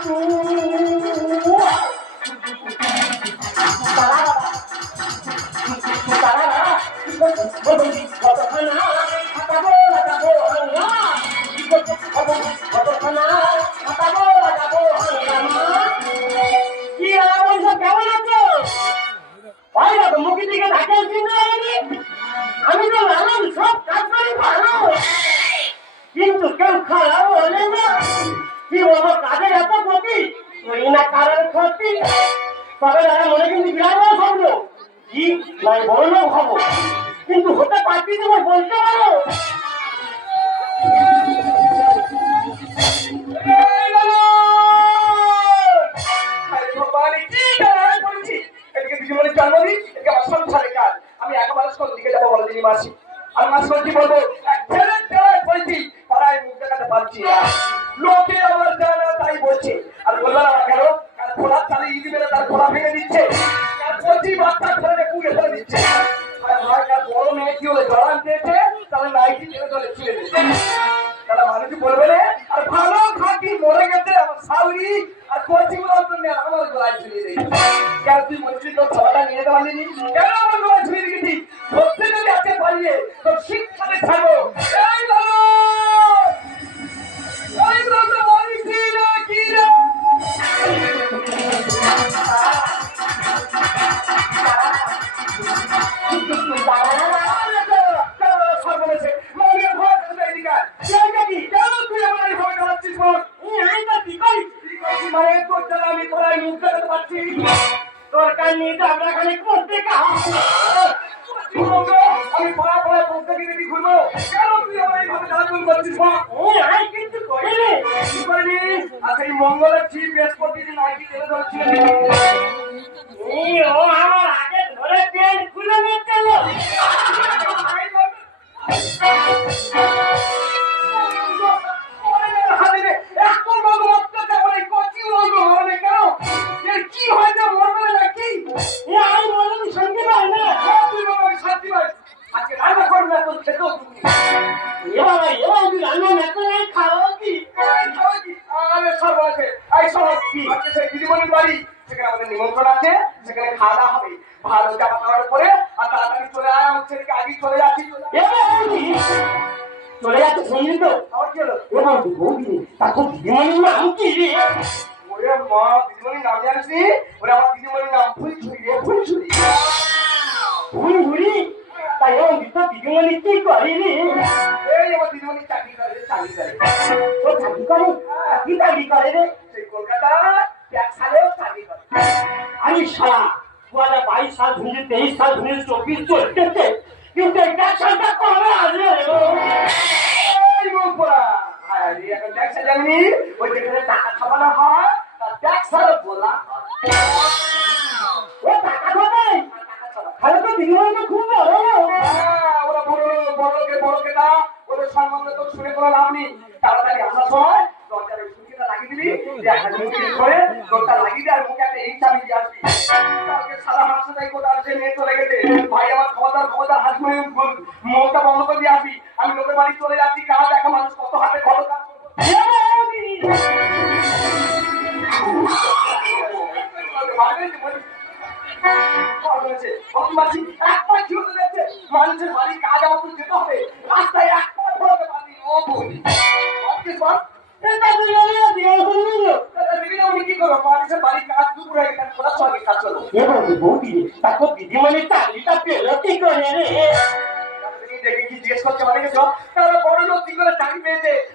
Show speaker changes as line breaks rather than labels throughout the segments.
কি কারণ ক্ষতি তবে দাদা, মনে কিন্তু বিরাট বড় স্বপ্ন কি? নয়, বড় লোক হব। কিন্তু হতে পারছি তোমার বলতে পারো
কি আমি একেবারে কোন দিকে যাব মাসি? আর মাসি বলছি বলব? এক ছেলের জ্বালায় পড়েছি পাড়ায় মুখ পারছি না। লোকে আমার জানা, তাই বলছে। আর বলল না কেন? খোলা চালে ইজি মেরে তার খোলা ভেঙে দিচ্ছে। বলছি বাচ্চা ছেলে কুড়ে ফেলে দিচ্ছে। তার বড় মেয়ে কি হলে? জড়ান দিয়েছে, তাহলে নাইটি ছেড়ে চলে ছিঁড়ে দিচ্ছে তাহলে মানুষ মরে গেছে আর কোচি গুলোর জন্য আমার গলায় কেন তুই বলছিস তোর ছটা নিয়ে কেন আমার ধরতে যদি আজকে পারিয়ে তোর শিক্ষাতে এই মানে তোর আমি তোরাই মুখ দেখাতে পারছি
দরকার নেই আমরা খালি করতে
আমি পড়া পড়া করতে গিয়ে দেখি ঘুরবো, কেন তুই আমার এইভাবে জ্বালাতন করছিস
আই কিন্তু করে রে
কি আর সেই মঙ্গলের ছি বৃহস্পতি দিন নাইটি টেনে আজকে সেই দিদিমণির বাড়ি। সেখানে আমাদের নিমন্ত্রণ আছে সেখানে খাওয়া দাওয়া হবে। ভালো জামা পরে আর তাড়াতাড়ি চলে আয় আমার ছেলেকে আগে চলে যাচ্ছি।
এ বাবা তুই চলে যাচ্ছে শুনলি তো।
আমার কি হলো?
তাকে দিদিমণির নাম কি রে?
ওরে মা দিদিমণির নাম জানিস নি? ওরে আমার দিদিমণির নাম ফুলছুরি রে ফুলছুরি
ভুল তাই ও দিদি দিদিমণি কি করে রে?
এই আমার দিদিমণির চাকরি করে চাকরি করে।
ও চাকরি করে? কি চাকরি করে রে? আমি সারা দু হাজার বাইশ সাল দুই তেইশ সাল দুই চব্বিশ চলতেছে কিন্তু এই ট্যাক্সটা কবে আসবে
এখন ট্যাক্সা জানি ওই যেখানে টাকা ছাপানো হয় তার ট্যাক্স বলা হয়। মাসে তাই কোথাও চলে গেছে। ভাই, আমার ক্ষমতার ক্ষমতার হাত মুখে মুখটা বন্ধ করে দিয়ে আসবি আমি লোকের বাড়ি চলে যাচ্ছি কাজ দেখা মানুষ কত হাতে কত কাজ মানুষের বাড়ি কাজ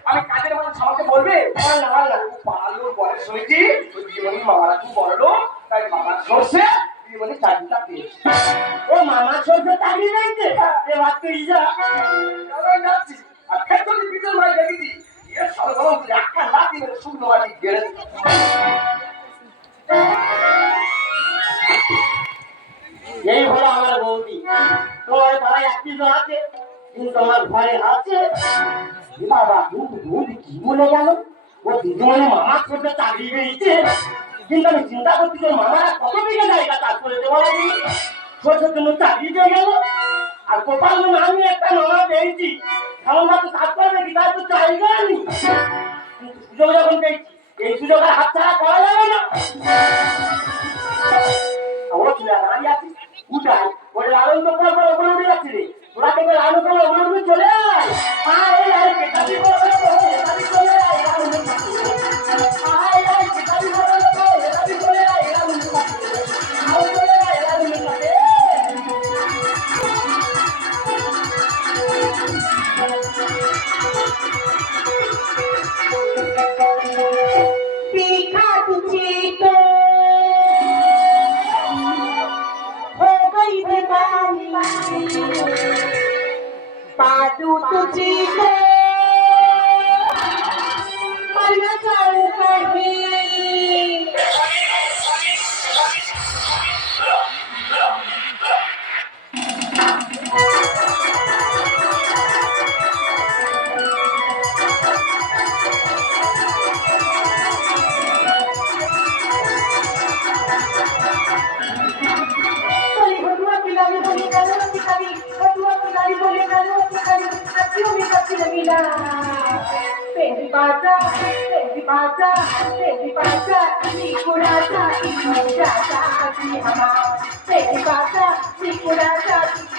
আমি কাজের মানুষ আমাকে বলবে
না
দিদিমণি মামারা খুব বড় তাই মামার সর্ষে দিদিমণি চাকরিটা পেয়েছে।
ও ছোট চাকরি এবার তুই যা।
যাচ্ছি। আর ক্ষেত্রে বিকেল ভাই দেখেছি এর সরগরম একটা লাঠি মেরে শুকনো মাটি গেড়ে
এই হলো আমার বৌদি। তোমার পাড়ায় একটি আছে কিন্তু আমার ঘরে আছে। বাবা কিন্তু বৌদি কি বলে গেল? ও দিদিমণি মামার ছোট চাকরি পেয়েছে। কিন্তু আমি চিন্তা করছি যে মামারা কত বিঘা জায়গা চাষ করে দেবো ছোট জন্য চাকরি পেয়ে গেল। আর মানে আমি একটা মামা পেয়েছি। এমন ভাবে চাষ করবে কি তো জায়গা নেই। কিন্তু সুযোগ যখন পেয়েছি, এই সুযোগ আর হাতছাড়া করা যাবে না। ও চুলা দাঁড়িয়ে আছিস? উঠাই ওই লালন তো পর পর ওপরে উঠে রে। তোরা থেকে লালন উঠে চলে আয়। আয়
Sevilla, Baby Pata, Baby Pata, Baby Pata, Nicolata, Nicolata, Baby Pata, Nicolata, Nicolata,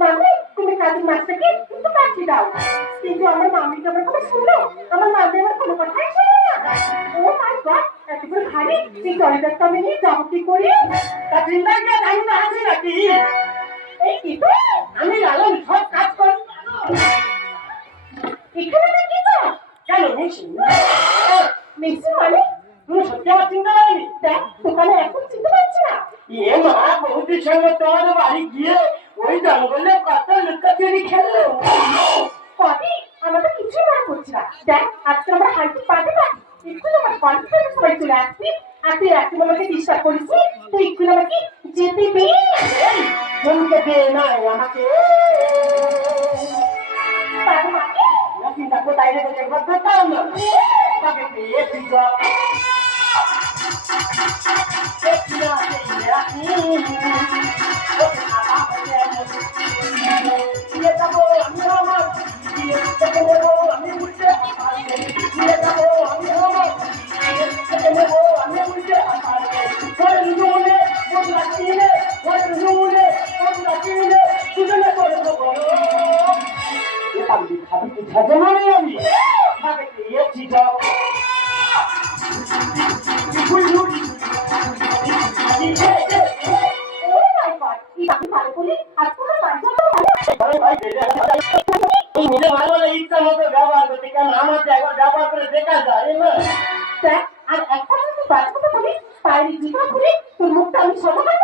মামি কিন্তু আমার মামিকে আমার কথা শুনলো আমার মামি আমার কোনো কথাই শুনলো না ও মাই গড এত বড় ভারী এই টয়লেটটা আমি নিয়ে যাব কি করি
তা চিন্তা কি আর আমি
কি তো
আমি লালন সব কাজ করি।
এখানে না কি তো।
কেন মিশি
মিক্সি মানে?
তুমি সত্যি আমার চিন্তা করিনি?
দেখ, দোকানে এখন চিনতে পারছি না।
এ মা, বৌদির সঙ্গে তোমাদের বাড়ি গিয়ে ওই জঙ্গলে কত লুকাচুরি খেললো।
কবি আমার তো কিছুই মনে করছি না। দেখ, আজকে আমার হাইটে পাবে না একটু আমার কনফিডেন্স হয়ে চলে আসবি। আর তুই এখন আমাকে ডিস্টার্ব করিস তুই একটু আমাকে যেতে দে
জমকে দে না আমাকে। চিন্তা কোথায় রেখে না। তাকে মতো ব্যবহার করতে কেন আমার জায়গা ব্যবহার করে দেখা যায়
আর একটা যদি বলি তোর মুখটা আমি সমাধান